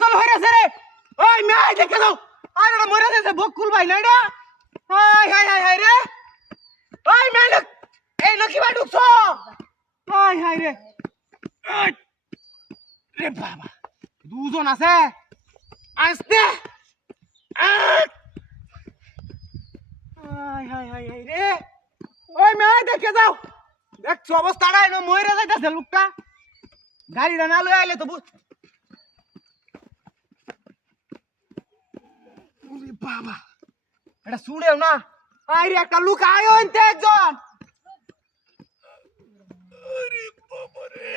তল হয়ে আছে রে ওই মেয়ে দেখে দাও আর এটা মরে যাচ্ছে বকুল ভাই না এটা হাই হাই হাই হাই রে ওই মেয়ে লোক এই লোকি ভাই ঢুকছো হাই হাই রে রে বাবা দুজন আছে আসতে হাই হাই হাই হাই রে ওই মেয়ে দেখে যাও দেখছো অবস্থাটা এনে মরে যাইতেছে লোকটা গাড়িটা না লয়ে আইলে তো বাবা এটা শুনেও না আরে একটা লোক আয় হইতে একজন আরে বাবা রে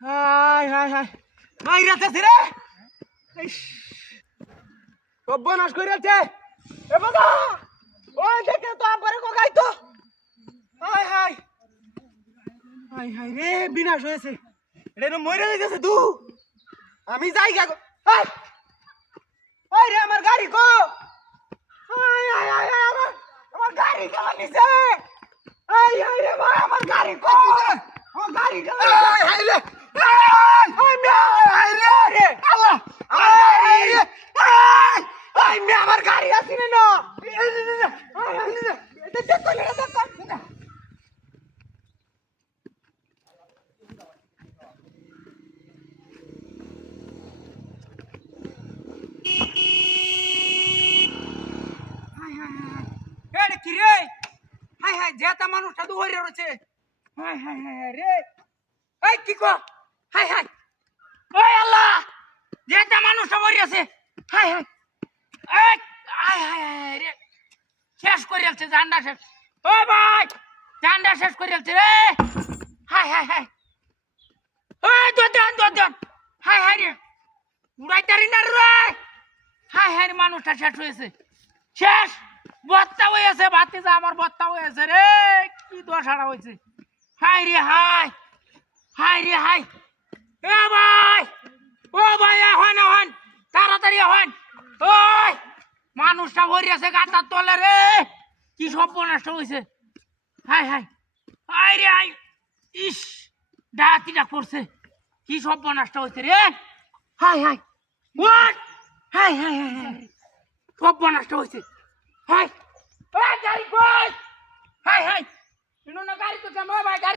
হাই হাই হাই মাইরাতেছে রে সর্বনাশ কইরাছে এ বাবা ওই দেখে তো আমারে কোকাই তো হাই হাই হাই হাই রে বিনাশ হয়েছে এটা মরে যাইতেছে তু আমি যাই গা হাই হাই রে আমার গাড়ি কো হাই হাই হাই আমার গাড়ি কেন নিছে হাই হাই রে ভাই আমার গাড়ি কো আমার গাড়ি কেন হাই হাই রে হাই মে হাই রে আল্লাহ হাই রে হাই মে আমার গাড়ি আসি না হাই হাই রে এটা দেখো না দেখো কি রে হাই হাই যেটা মানুষটা দুহরে রয়েছে হাই হাই হাই রে এই কি কো হাই হাই ওই আল্লাহ যেটা মানুষটা মরে আছে হাই হাই এই হাই হাই হাই রে শেষ করে আছে জান্ডা শেষ ও ভাই জান্ডা শেষ করে আছে রে হাই হাই হাই ওই দন হাই হাই রে উড়াইতারি না রে হাই হাই মানুষটা শেষ হয়েছে শেষ বত্তা হয়ে আছে ভাতিজা আমার বত্তা হয়ে আছে রে কি দশাটা হয়েছে হাই রে হাই হাই রে হাই এ ভাই ও ভাই হন তাড়াতাড়ি হন ওই মানুষটা ভরে আছে গাতার তলে রে কি সর্বনাশ হয়েছে হাই হাই হাই রে হাই ইস ডাকিটা করছে কি সর্বনাশটা হয়েছে রে হাই হাই ওয়াট হাই হাই হাই সর্বনাশটা হয়েছে হাই গাড়ি কই হাই হাই ইনো না গাড়ি তো কেমন